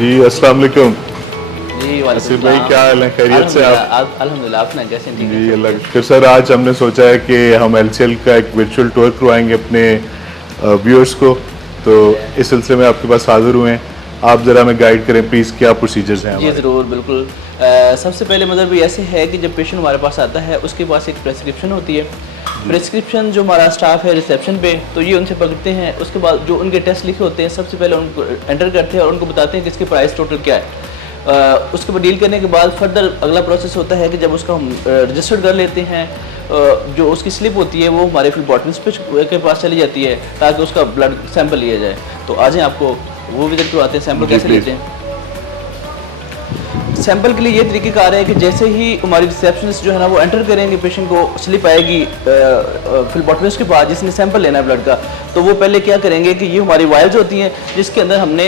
जी अस्सलाम वालेकुम। जी आसिफ भाई क्या हाल है, खैरियत से आप? अल्हम्दुलिल्लाह अपना कैसे ठीक जी है? अल्लाह का शुक्र। सर आज हमने सोचा है कि हम एलसीएल का एक वर्चुअल टूर करवाएंगे अपने व्यूअर्स को, तो इस सिलसिले में आपके पास हाजिर हुए हैं। आप ज़रा हमें गाइड करें प्लीज़, क्या प्रोसीजर्स हैं जी हमारे? ज़रूर बिल्कुल। सबसे पहले मतलब ये ऐसे है कि जब पेशेंट हमारे पास आता है उसके पास एक प्रेस्क्रिप्शन होती है। प्रेस्क्रिप्शन जो हमारा स्टाफ है रिसेप्शन पे, तो ये उनसे पकड़ते हैं। उसके बाद जो उनके टेस्ट लिखे होते हैं सबसे पहले उनको एंटर करते हैं और उनको बताते हैं कि इसकी प्राइस टोटल क्या है। उसके बाद डील करने के बाद फर्दर अगला प्रोसेस होता है कि जब उसका हम रजिस्टर्ड कर लेते हैं, जो उसकी स्लिप होती है वो हमारे फिलबॉटनिस्ट के पास चली जाती है ताकि उसका ब्लड सैंपल लिया जाए। तो आज हैं आपको वो विजिट करवाते हैं, सैंपल कैसे लेते हैं। सैंपल के लिए ये तरीक़ेकार है कि जैसे ही हमारी रिसेप्शनिस्ट जो है ना वो एंटर करेंगे, पेशेंट को स्लिप आएगी फिलबॉटनिस्ट के पास जिसने सैंपल लेना है ब्लड का, तो वो पहले क्या करेंगे कि ये हमारी वायल्स होती हैं जिसके अंदर हमने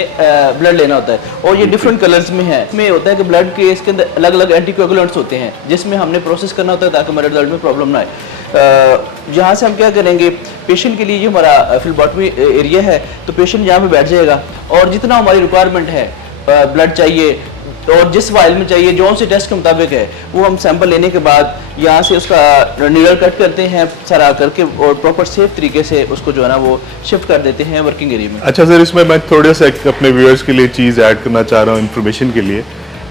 ब्लड लेना होता है और ये डिफरेंट कलर्स में है। इसमें होता है कि ब्लड के इसके अंदर अलग अलग एंटीकोगुलेंट्स होते हैं जिसमें हमने प्रोसेस करना होता है ताकि हमारे रिजल्ट में प्रॉब्लम ना आए। यहाँ से हम क्या करेंगे, पेशेंट के लिए ये हमारा फिलबॉटमी एरिया है, तो पेशेंट यहाँ पे बैठ जाएगा और जितना हमारी रिक्वायरमेंट है ब्लड चाहिए और जिस वाइल में चाहिए जो से टेस्ट के मुताबिक है वो हम सैंपल लेने के बाद यहाँ से उसका नीडल कट करते हैं सारा करके और प्रॉपर सेफ तरीके से उसको जो है ना वो शिफ्ट कर देते हैं वर्किंग एरिया में। अच्छा सर, इसमें मैं थोड़ा सा अपने व्यूअर्स के लिए चीज़ ऐड करना चाह रहा हूँ इन्फॉर्मेशन के लिए,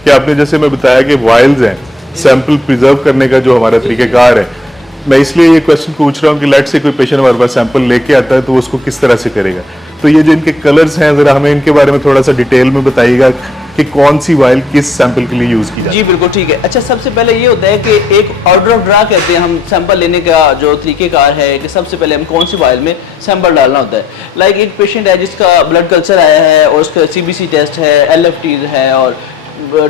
कि आपने जैसे मैं बताया कि वाइल्स हैं, सैंपल प्रिजर्व करने का जो हमारा तरीक़ेकार है, मैं इसलिए ये क्वेश्चन पूछ रहा हूँ कि लेट से कोई पेशेंट हमारे पास सैंपल लेके आता है तो उसको किस तरह से करेगा। तो ये जो इनके कलर्स हैं ज़रा हमें इनके बारे में थोड़ा सा डिटेल में बताइएगा कि कौन सी वाइल किस सैंपल के लिए यूज़ की जाए। जी बिल्कुल ठीक है। अच्छा, सबसे पहले ये होता है कि एक ऑर्डर ऑफ ड्रा कहते हैं हम सैंपल लेने का जो तरीक़ेकार है कि सबसे पहले हम कौन सी वाइल में सैंपल डालना होता है। लाइक एक पेशेंट है जिसका ब्लड कल्चर आया है और उसका CBC टेस्ट है, LFTs है और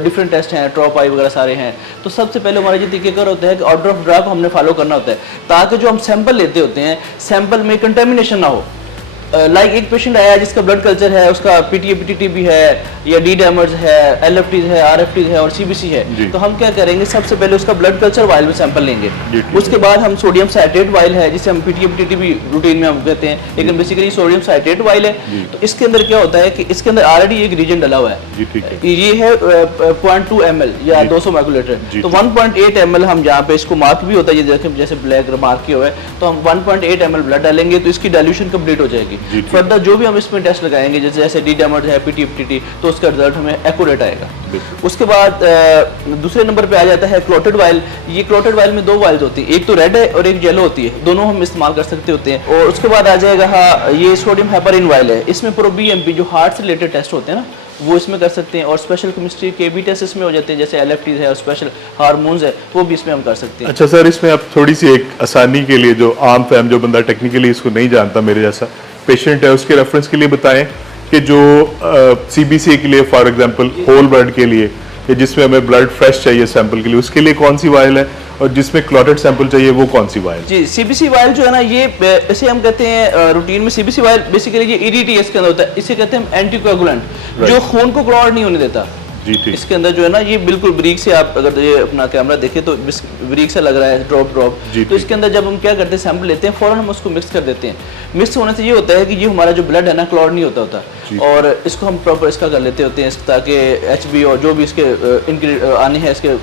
डिफरेंट टेस्ट हैं, ट्रॉप आई वगैरह सारे हैं। तो सबसे पहले हमारा ये तरीक़ेकार होता है कि ऑर्डर ऑफ ड्रा को हमने फॉलो करना होता है ताकि जो हम सैंपल लेते होते हैं सैंपल में कंटेमिनेशन ना हो। लाइक एक पेशेंट आया जिसका ब्लड कल्चर है, उसका PTA PTT भी है या D डैमर्स है, LFTs है, RFTs है और CBC है, तो हम क्या करेंगे, सबसे पहले उसका ब्लड कल्चर वाइल में सैंपल लेंगे। उसके बाद हम सोडियम साइट्रेट वाइल है जिसे हम PTA PTT भी रूटीन में हम कहते हैं, लेकिन बेसिकली सोडियम साइट्रेट वाइल है। तो इसके अंदर क्या होता है कि इसके अंदर ऑलरेडी एक रीजन डला हुआ है, ये है 0.2 ml या 200 माइक्रोलीटर। तो 1.8 ml हम जहाँ पे इसको मार्क भी होता है जैसे ब्लैक मार्क किया हुआ है, तो हम 1.8 ml ब्लड डालेंगे तो इसकी डाइल्यूशन कंप्लीट हो जाएगी। फर्दर जो भी हम इसमें टेस्ट लगाएंगे जैसे D डैमर्स है, PTA PTT, तो उसका रिजल्ट हमें एक्यूरेट आएगा। उसके बाद दूसरे नंबर पे आ जाता है क्लोटेड वाइल। ये क्लोटेड वाइल में दो वाइल्स होती है, एक तो रेड है और एक येलो होती है, दोनों हम इस्तेमाल कर सकते होते हैं। और उसके बाद आ जाएगा ये सोडियम हेपरिन वाइल है, इसमें प्रो-BMP जो हार्ट से रिलेटेड टेस्ट होते हैं ना वो इसमें कर सकते हैं और स्पेशल केमिस्ट्री के भी टेस्ट इसमें हो जाते हैं जैसे LFTs है और स्पेशल हार्मोन्स है वो भी इसमें हम कर सकते हैं। अच्छा सर, इसमें आप थोड़ी सी एक आसानी के लिए जो आम फैम जो बंदा टेक्निकली इसको नहीं जानता, मेरे जैसा पेशेंट है, उसके रेफरेंस के लिए बताएं कि जो CBC के लिए फॉर एग्जांपल होल ब्लड के लिए या जिसमें हमें ब्लड फ्रेश चाहिए सैंपल के लिए उसके लिए कौन सी वाइल है और जिसमें क्लॉटेड सैंपल चाहिए वो कौन सी वाइल? जी CBC वाइल जो है ना ये इसे हम कहते हैं रूटीन में CBC वाइल बेसिकली ये EDTS के अंदर होता है, इसे कहते हैं एंटीकोगुलेंट जो खून को क्लॉट नहीं होने देता। जी ठीक। इसके अंदर जो है ना ये बिल्कुल ब्रीक से, आप अगर ये अपना कैमरा देखें तो ब्रीक से लग रहा है ड्रॉप। तो इसके अंदर जब हम क्या करते हैं सैंपल लेते हैं फौरन हम उसको मिक्स कर देते हैं। मिक्स होने से ये होता है कि ये हमारा जो ब्लड है ना क्लॉट नहीं होता और इसको हम प्रॉपर इसका कर लेते होते हैं ताकि HB और जो भी इसके आने हैं इसके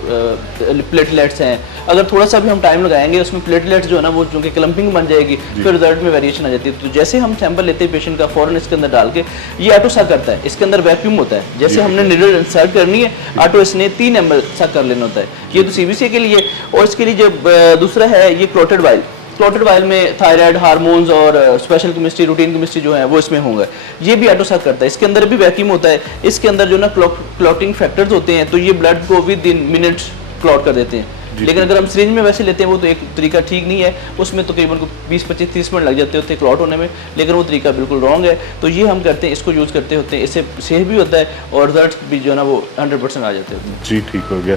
प्लेटलेट्स हैं, अगर थोड़ा सा भी हम टाइम लगाएंगे उसमें प्लेटलेट्स जो है ना वो चूँकि क्लम्पिंग बन जाएगी फिर रिजल्ट में वेरिएशन आ जाती है। तो जैसे हम सैंपल लेते हैं पेशेंट का फौरन इसके अंदर डाल के ये ऑटो सक करता है, इसके अंदर वैक्यूम होता है, जैसे हमने निडल इंसर्ट करनी है ऑटो इसने 3 ml सक कर लेना होता है। ये तो CBC के लिए। और इसके लिए जो दूसरा है ये क्लोटेड वाइल। क्लोटेड वाइल में थायराइड हार्मोन्स और स्पेशल केमिस्ट्री रूटीन केमिस्ट्री जो है वो इसमें होंगे, ये भी ऑटो सक करता है। इसके अंदर भी वैक्यूम होता है, इसके अंदर जो ना क्लॉटिंग फैक्टर्स होते हैं तो ये ब्लड को विद इन मिनट्स क्लॉट कर देते हैं। लेकिन अगर हम सिरिंज में वैसे लेते हैं वो तो एक तरीका ठीक नहीं है, उसमें तो करीबन 20-25-30 मिनट लग जाते होते हैं क्लॉट होने में, लेकिन वो तरीका बिल्कुल रॉन्ग है। तो ये हम करते हैं, इसको यूज़ करते होते हैं, इससे सेफ भी होता है और रिजल्ट भी जो है ना वो 100% आ जाते हैं। जी ठीक हो गया,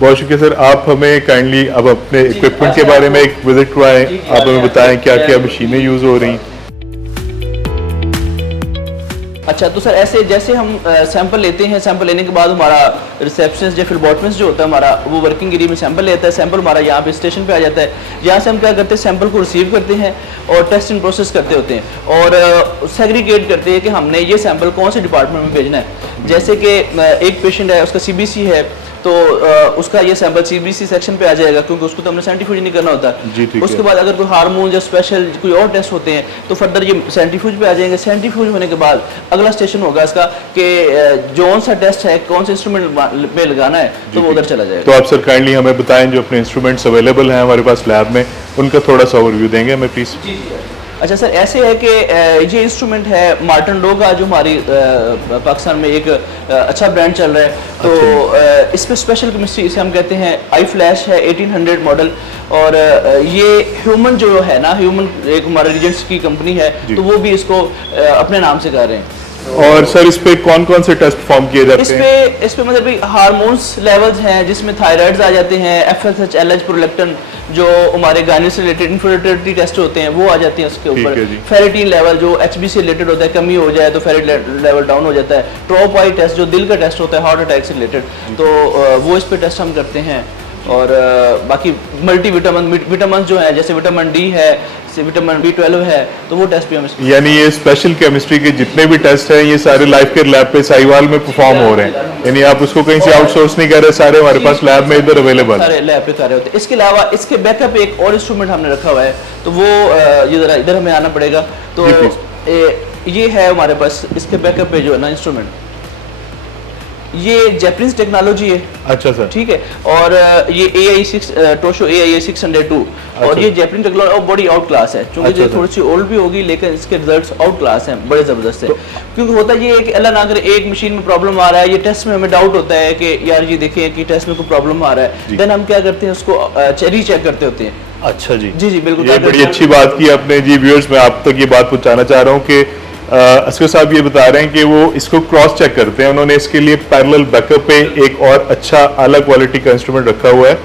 बहुत शुक्रिया सर। आप हमें काइंडली अब अपने इक्विपमेंट के बारे में एक विजिट करवाएं, आप हमें बताएं क्या क्या मशीनें यूज़ हो रही हैं। अच्छा, तो सर ऐसे जैसे हम सैंपल लेते हैं, सैंपल लेने के बाद हमारा रिसेप्शनिस्ट या फिर बॉटमिस्ट जो होता है हमारा, वो वर्किंग एरिया में सैंपल लेता है, सैंपल हमारा यहाँ पे स्टेशन पे आ जाता है। यहाँ से हम क्या करते हैं, सैंपल को रिसीव करते हैं और टेस्ट इन प्रोसेस करते होते हैं और सेग्रीगेट करते हैं कि हमने ये सैंपल कौन से डिपार्टमेंट में भेजना है। जैसे कि एक पेशेंट है, उसका CBC है, तो उसका ये सैंपल CBC सेक्शन पे आ जाएगा, क्योंकि उसको तो हमने सेंट्रीफ्यूज नहीं करना होता। उसके बाद अगर कोई हार्मोन या स्पेशल कोई और टेस्ट होते हैं तो फर्दर ये सेंट्रीफ्यूज पे आ जाएंगे। सेंट्रीफ्यूज होने के बाद अगला स्टेशन होगा इसका कि जो सा टेस्ट है कौन से इंस्ट्रूमेंट में लगाना है, तो वो उधर चला जाएगा। तो आप सर काइंडली हमें बताएं जो अपने इंस्ट्रूमेंट्स अवेलेबल हैं हमारे पास लैब में, उनका थोड़ा सा ओवरव्यू देंगे हमें प्लीज। अच्छा सर, ऐसे है कि ये इंस्ट्रूमेंट है मार्टन डो का, जो हमारी पाकिस्तान में एक अच्छा ब्रांड चल रहा है। तो इस पर स्पेशल केमिस्ट्री इसे हम कहते हैं आई फ्लैश है, 1800 मॉडल। और ये ह्यूमन जो है ना, ह्यूमन एक हमारे रीजेंट्स की कंपनी है, तो वो भी इसको अपने नाम से कर रहे हैं। और सर इस पे कौन कौन से टेस्ट परफॉर्म किए जाते हैं? इस पे मतलब हार्मोन्स लेवल्स हैं, जिसमें थायराइड्स आ जाते हैं, FSH, LH, प्रोलैक्टिन, जो हमारे गायनी से रिलेटेड इन्फर्टिलिटी टेस्ट होते हैं वो आ जाती हैं उसके ऊपर। फेरिटीन लेवल जो HB से रिलेटेड होता है, कमी हो जाए तो फेरिट लेवल डाउन हो जाता है। ट्रोप आई टेस्ट जो दिल का टेस्ट होता है हार्ट अटैक से रिलेटेड, तो वो इस पे टेस्ट हम करते हैं। और बाकी मल्टी विटामिन जो है, जैसे विटामिन D है, विटामिन B12 है, तो वो टेस्ट भी हम यानी ये स्पेशल केमिस्ट्री के जितने भी टेस्ट हैं ये सारे लाइफ केयर लैब पे साहिवाल में परफॉर्म हो रहे हैं, यानी आप उसको कहीं से आउटसोर्स नहीं कर रहे, सारे हमारे पास लैब में इधर अवेलेबल सारे लैब पे कर रहे होते हैं। इसके अलावा इसके बैकअप एक और इंस्ट्रूमेंट हमने रखा हुआ है, तो वो ये जरा इधर हमें आना पड़ेगा। तो ये है हमारे पास इसके बैकअप पे जो है ना इंस्ट्रूमेंट, ये जैपनीज टेक्नोलॉजी है। अच्छा सर, ठीक है। और ये AI6 टोशो AIA 602 और ये जैपनीज टेक्नोलॉजी और बड़ी आउट क्लास है, क्योंकि ये थोड़ी सी ओल्ड भी होगी लेकिन इसके रिजल्ट्स आउट क्लास हैं, बड़े जबरदस्त है। क्योंकि होता ये है कि अल्लाह ना करे एक मशीन में प्रॉब्लम आ रहा है, ये टेस्ट में हमें डाउट होता है कि यार ये देखें कि टेस्ट में कोई प्रॉब्लम आ रहा है, देन हम क्या करते हैं उसको रीचेक करते होते हैं। अच्छा जी जी जी बिल्कुल, ये बड़ी अच्छी बात की आपने जी। व्यूअर्स मैं आप तक ये बात पहुंचाना चाह रहा हूँ कि असगर साहब ये बता रहे हैं कि वो इसको क्रॉस चेक करते हैं, उन्होंने इसके लिए पैरेलल बैकअप पे एक और अच्छा अलग क्वालिटी का इंस्ट्रूमेंट रखा हुआ है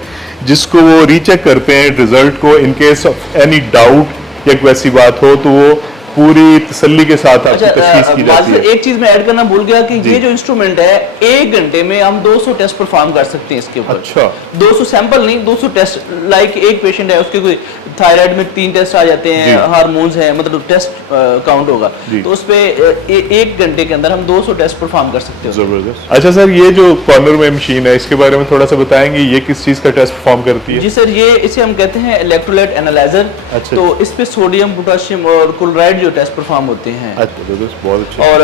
जिसको वो रीचेक करते हैं रिजल्ट को, in case of any doubt या वैसी बात हो तो वो पूरी तसल्ली के साथ आपकी तशखीस की जाती है। एक चीज मैं ऐड करना भूल गया कि ये जो इंस्ट्रूमेंट है 1 घंटे में हम 200 टेस्ट परफॉर्म कर सकते हैं इसके ऊपर। अच्छा, 200 सैंपल नहीं, 200 टेस्ट। लाइक एक पेशेंट है उसके कोई थायराइड में 3 टेस्ट आ जाते हैं, हार्मोन्स हैं, मतलब टेस्ट काउंट होगा, तो उस पे 1 घंटे के अंदर हम 200 टेस्ट परफॉर्म कर सकते हैं। जबरदस्त। अच्छा सर, ये जो कॉर्नर में मशीन है इसके बारे में थोड़ा सा बताएंगे, ये किस चीज का टेस्ट परफॉर्म करती है? जी सर, ये इसे हम कहते हैं इलेक्ट्रोलाइट एनालाइजर। अच्छा, तो इस पे सोडियम, पोटेशियम और क्लोराइड जो टेस्ट परफॉर्म होते हैं। अच्छा, बहुत अच्छा। और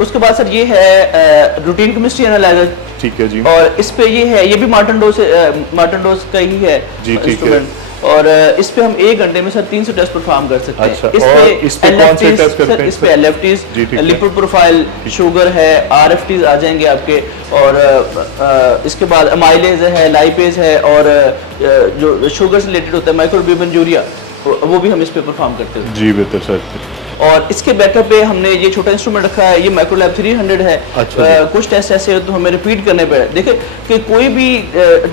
उसके बाद सर ये है रूटीन केमिस्ट्री एनालाइजर। ठीक है जी। और इस पे ये है, ये भी मार्टन डोज का ही है इंस्ट्रूमेंट। और इस पे हम 1 घंटे में सर 300 टेस्ट परफॉर्म कर सकते हैं। अच्छा, इस पे कौन से टेस्ट करते हैं? इस पे LFTs, लिपिड प्रोफाइल, शुगर है, RFTs आ जाएंगे आपके, और इसके बाद अमाइलेज है, लाइपेज है, और जो शुगर से रिलेटेड होता है माइक्रोबियमयूरिया, वो भी हम इस पे परफॉर्म करते हैं। जी बेहतर सर। और इसके बैकअप पे हमने ये छोटा इंस्ट्रूमेंट रखा है, ये माइक्रोलैब 300 है। अच्छा, कुछ टेस्ट ऐसे हो तो हमें रिपीट करने पड़े। देखिए कि कोई भी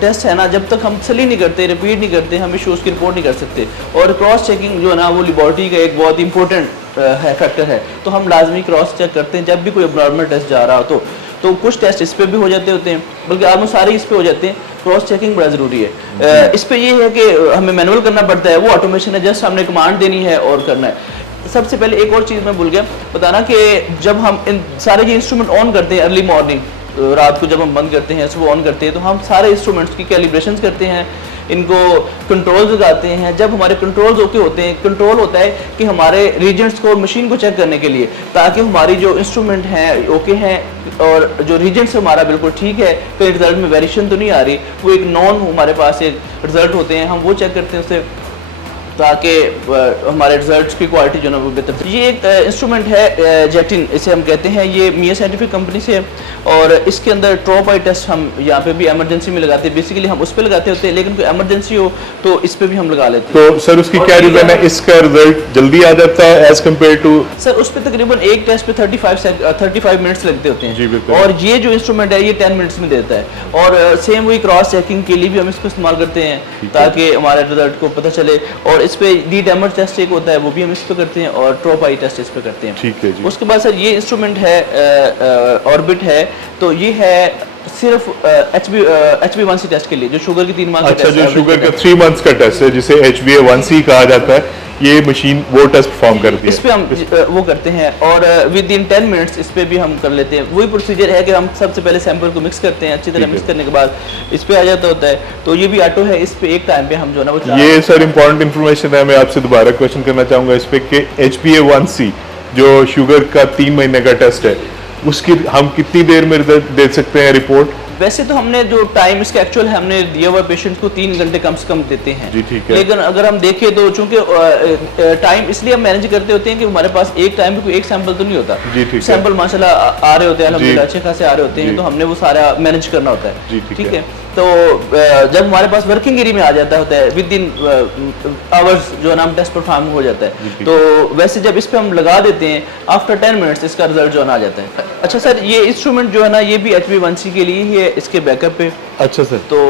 टेस्ट है ना, जब तक हम सली नहीं करते, रिपीट नहीं करते, हम इश्यूज की रिपोर्ट नहीं कर सकते। और क्रॉस चेकिंग जो है ना, वो लेबोरेटरी का एक बहुत इंपॉर्टेंट है, फैक्टर है। तो हम लाजमी क्रॉस चेक करते हैं जब भी कोई अबनॉर्मल टेस्ट जा रहा हो। तो कुछ टेस्ट इस पे भी हो जाते होते हैं, बल्कि आलमोस्ट सारे इस पे हो जाते हैं। क्रॉस चेकिंग बड़ा ज़रूरी है। इस पे ये है कि हमें मैनुअल करना पड़ता है, वो ऑटोमेशन है, जस्ट हमने कमांड देनी है और करना है। सबसे पहले एक और चीज़ मैं भूल गया बताना कि जब हम इन सारे ये इंस्ट्रूमेंट ऑन करते हैं अर्ली मॉर्निंग, रात को जब हम बंद करते हैं, सुबह ऑन करते हैं, तो हम सारे इंस्ट्रूमेंट्स की कैलिब्रेशंस करते हैं, इनको कंट्रोल्स लगाते हैं। जब हमारे कंट्रोल्स ओके होते हैं, कंट्रोल होता है कि हमारे रीजेंट्स को मशीन को चेक करने के लिए, ताकि हमारी जो इंस्ट्रूमेंट हैं ओके हैं और जो रीजेंट्स हमारा बिल्कुल ठीक है, कहीं रिजल्ट में वेरिएशन तो नहीं आ रही। वो एक नॉन हमारे पास एक रिजल्ट होते हैं, हम वो चेक करते हैं उससे, ताकि हमारे रिजल्ट्स की क्वालिटी जो है वो बेहतर। ये एक इंस्ट्रूमेंट है जेटिन, इसे हम कहते हैं, ये मिया साइंटिफिक कंपनी से है। और इसके अंदर ट्रॉप आई टेस्ट हम यहाँ पे भी इमरजेंसी में लगाते हैं, बेसिकली हम उस पर लगाते होते हैं, लेकिन कोई इमरजेंसी हो तो इस पे भी हम लगा लेते हैं। तो सर उसकी क्या रीजन है, इसका रिजल्ट जल्दी आ जाता है एज कम्पेयर टू? सर उस पर तकरीबन एक टेस्ट पे 35 मिनट्स लगते होते हैं। जी बिल्कुल। और ये जो इंस्ट्रूमेंट है ये 10 मिनट्स में देता है। और सेम वही क्रॉस चेकिंग के लिए भी हम इसको इस्तेमाल करते हैं, ताकि हमारे रिजल्ट को पता चले। और इस पे डी डैमर टेस्ट एक होता है, वो भी हम इस पे करते हैं, और ट्रॉप आई टेस्ट इस पे करते हैं। ठीक है जी। उसके बाद सर ये इंस्ट्रूमेंट है ऑर्बिट है, तो ये है सिर्फ HbA1c टेस्ट के लिए, जो शुगर की 3 माह का अच्छा, टेस्ट जो है, शुगर का 3 मंथ्स का टेस्ट है जिसे HbA1c कहा जाता है, ये मशीन वो टेस्ट परफॉर्म करती है। इस पे हम वो करते हैं, और विद इन 10 मिनट्स इस पे भी हम कर लेते हैं। वही प्रोसीजर है कि हम सबसे पहले सैंपल को मिक्स करते हैं, अच्छी तरह मिक्स करने के बाद इस पे आ जाता होता है। तो ये भी ऑटो है, इस पे एक टाइम पे हम जो है ना वो ये सर इंपॉर्टेंट इन्फॉर्मेशन है, मैं आपसे दोबारा क्वेश्चन करना चाहूंगा इस पे कि HbA1c जो शुगर का 3 महीने का टेस्ट है, उसकी हम कितनी देर में दे सकते हैं रिपोर्ट? वैसे तो हमने जो टाइम इसका एक्चुअल है हमने दिया हुआ पेशेंट को 3 घंटे कम से कम देते हैं जी, ठीक है। लेकिन अगर हम देखें तो चूंकि टाइम इसलिए हम मैनेज करते होते हैं कि हमारे पास एक टाइम पे कोई एक सैंपल तो नहीं होता जी, ठीक है। सैंपल माशाल्लाह आ रहे होते हैं, अल्हम्दुलिल्लाह अच्छे खासे आ रहे होते हैं, तो हमने वो सारा मैनेज करना होता है। जी, ठीक है। तो जब हमारे पास वर्किंग एरिया में आ जाता होता है विद इन आवर्स जो है ना हम टेस्ट परफॉर्म हो जाता है, तो वैसे जब इस पे हम लगा देते हैं आफ्टर 10 मिनट्स इसका रिजल्ट जो है ना आ जाता है। अच्छा सर, ये इंस्ट्रूमेंट जो है ना ये भी HbA1c के लिए ही है, इसके बैकअप पे। अच्छा सर। तो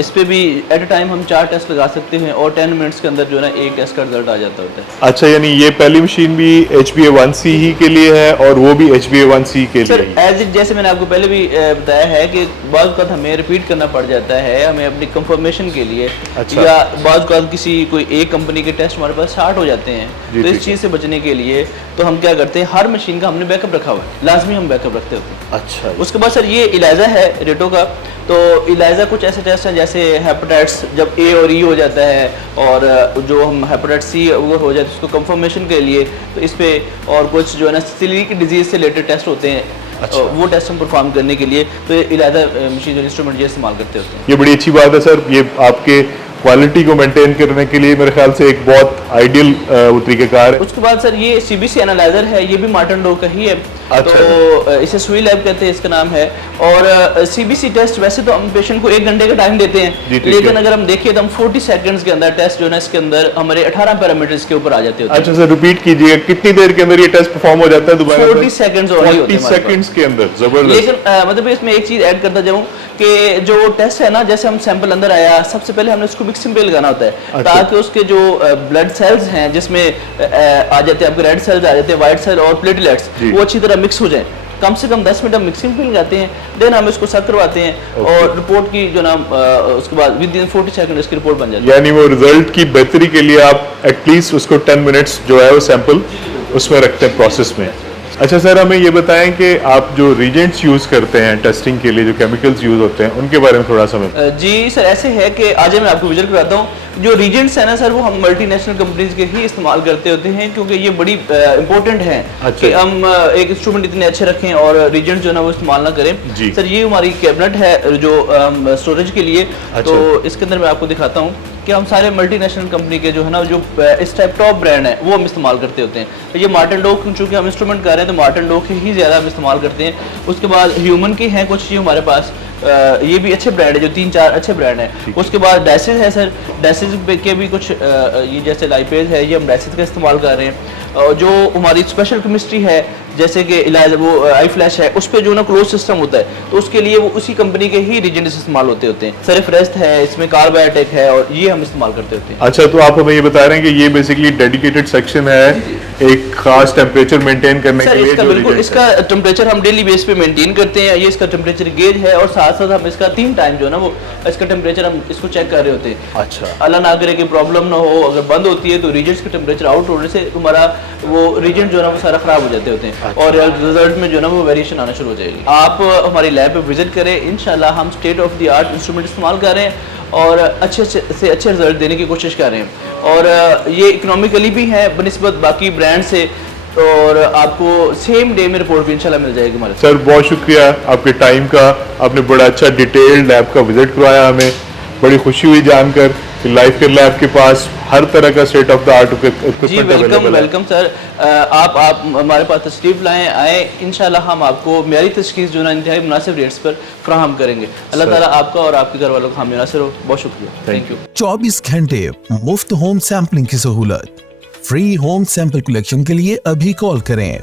इस पे भी एट अ टाइम हम 4 टेस्ट लगा सकते हैं, और 10 मिनट्स के अंदर जो है ना एक टेस्ट का रिजल्ट आ जाता होता है। अच्छा, यानी ये पहली मशीन भी HbA1c ही के लिए है और वो भी HbA1c के सर लिए एज इट, जैसे मैंने आपको पहले भी बताया है कि बाज़ वक़्त हमें रिपीट करना पड़ जाता है हमें अपनी कंफर्मेशन के लिए। अच्छा। या बाज़ वक़्त किसी कोई एक कंपनी के टेस्ट हमारे पास स्टार्ट हो जाते हैं, जी, तो इस ठीक चीज़ से बचने के लिए तो हम क्या करते हैं, हर मशीन का हमने बैकअप रखा हुआ है, लाजमी हम बैकअप रखते होते हैं। अच्छा। उसके बाद सर ये इलाइजा है रेटो का, तो इलाइजा कुछ ऐसे टेस्ट हैं जैसे हेपेटाइटिस जब A और E हो जाता है, और जो हम हेपेटाइटिस C वो हो जाता है उसको कंफर्मेशन के लिए, तो इस पे और कुछ जो है ना सीलिक डिजीज से रिलेटेड टेस्ट होते हैं। अच्छा। वो टेस्ट हम परफॉर्म करने के लिए तो ये इलाइजा मशीन जो इंस्ट्रूमेंट ये इस्तेमाल करते होते हैं। ये बड़ी अच्छी बात है सर, ये आपके क्वालिटी को मेंटेन करने के लिए मेरे ख्याल से एक बहुत आइडियल तरीक़ेकार है। उसके बाद सर ये CBC एनालाइजर है, ये भी मार्टन डो का ही है। अच्छा। तो इसे सुई लैब कहते हैं, इसका नाम है। और CBC टेस्ट वैसे तो हम पेशेंट को 1 घंटे का टाइम देते जी, हैं, ठीक लेकिन है। अगर हम देखें तो हम 40 सेकंड्स के अंदर टेस्ट जो है ना इसके अंदर हमारे 18 पैरामीटर्स के ऊपर आ जाते होते हैं। अच्छा सर, रिपीट कीजिएगा, कितनी देर के अंदर ये टेस्ट परफॉर्म हो जाता है दोबारा? 40 सेकंड्स और ही होते 40 हैं हमारे पास। सेकंड्स के अंदर, जबरदस्त। लेकिन मतलब इसमें एक चीज ऐड करता जाऊं कि जो टेस्ट है ना, जैसे हम सैंपल अंदर आया, सबसे पहले हमने उसको मिक्सिंग पे लगाना होता है। अच्छा। ताकि उसके जो ब्लड सेल्स हैं जिसमें आ जाते हैं आपके रेड सेल्स आ जाते हैं, व्हाइट सेल और प्लेटलेट्स, जी। वो अच्छी तरह मिक्स हो जाए। कम से कम 10 मिनट हम मिक्सिंग पे लगाते हैं, देन हम इसको सर्व करवाते हैं, और रिपोर्ट की जो ना उसके बाद विद इन 40 सेकंड इसकी रिपोर्ट बन जाती है। यानी वो रिजल्ट की बेहतरी के लिए आप एटलीस्ट उसको 10 मिनट्स जो है वो सैंपल उसमें रखते हैं प्रोसेस में। अच्छा सर, हमें ये बताएं कि आप जो रिजेंट्स यूज़ करते हैं टेस्टिंग के लिए, जो केमिकल्स यूज़ होते हैं, उनके बारे में थोड़ा सा हमें। जी सर, ऐसे है कि आज मैं आपको विजिट कराता हूँ। जो रीजेंट्स है ना सर, वो हम मल्टीनेशनल कंपनीज के ही इस्तेमाल करते होते हैं, क्योंकि ये बड़ी इंपॉर्टेंट है। अच्छा। कि हम एक इंस्ट्रूमेंट इतने अच्छे रखें और रीजेंट जो है ना वो इस्तेमाल ना करें। जी। सर ये हमारी कैबिनेट है जो स्टोरेज के लिए। अच्छा। तो इसके अंदर मैं आपको दिखाता हूँ कि हम सारे मल्टीनेशनल कंपनी के जो है ना जो इस टाइप टॉप ब्रांड है वो हम इस्तेमाल करते होते हैं। तो ये मार्टन डो, चूँकि हम इंस्ट्रूमेंट कर रहे हैं तो मार्टन डो के ही ज़्यादा हम इस्तेमाल करते हैं। उसके बाद ह्यूमन के हैं कुछ ये हमारे पास, ये भी अच्छे ब्रांड है, जो 3-4 अच्छे ब्रांड हैं। उसके बाद डायसिस है सर, डायसिस के भी कुछ ये जैसे लाइपेज है, ये हम डायसिस का इस्तेमाल कर रहे हैं। जो हमारी स्पेशल केमिस्ट्री है जैसे कि इलाज वो आई फ्लैश है, उस पर जो ना क्लोज सिस्टम होता है, तो उसके लिए वो उसी कंपनी के ही रिजेंट्स इस्तेमाल होते हैं। सरफ रेस्ट है, इसमें कार्बायोटेक है, और ये हम इस्तेमाल करते होते हैं। अच्छा, तो आप हमें ये बता रहे हैं कि ये बेसिकली डेडिकेटेड सेक्शन है एक खास टेम्परेचर मेंटेन करने सर के लिए। इसका बिल्कुल इसका टेम्परेचर हम डेली बेस पे मेंटेन करते हैं। ये इसका टेम्परेचर गेज है, और साथ साथ हम इसका 3 टाइम जो है ना वो इसका टेम्परेचर हम इसको चेक कर रहे होते हैं। अच्छा। अल्लाह ना करे कि प्रॉब्लम ना हो, अगर बंद होती है तो रीजेंट्स के टेम्परेचर आउट होने से हमारा वो रीजेंट जो है ना वो सारा खराब हो जाते होते हैं। अच्छा। और रिजल्ट में जो है ना वो वेरिएशन आना शुरू हो जाएगी। आप हमारी लैब पे विजिट करें, इंशाल्लाह हम state of the art instrument इस्तेमाल कर रहे हैं और अच्छे से अच्छे रिजल्ट देने की कोशिश कर रहे हैं। और ये इकोनॉमिकली भी है बनिस्बत बाकी ब्रांड से, और आपको सेम डे में रिपोर्ट भी इंशाल्लाह मिल जाएगी हमारे। सर बहुत शुक्रिया आपके टाइम का, आपने बड़ा अच्छा डिटेल्ड लैब का विजिट करवाया हमें। बड़ी खुशी हुई जानकर कि लाइफ केयर लैब के पास हर तरह का स्टेट ऑफ द आर्ट जी इक्विपमेंट वेलकम अवेलेबल है। वेलकम सर, आप हमारे पास तशरीफ लाएं, आए, इंशाल्लाह हम आपको मेरी तशखीस जो ना इंतहाई मुनासिब रेट्स पर फ्राहम करेंगे। अल्लाह ताला आपका और आपके घर वालों का हामी नासिर हो। बहुत शुक्रिया, थैंक यू। 24 घंटे मुफ्त होम सैंपलिंग की सहूलत। फ्री होम सैंपल कलेक्शन के लिए अभी कॉल करें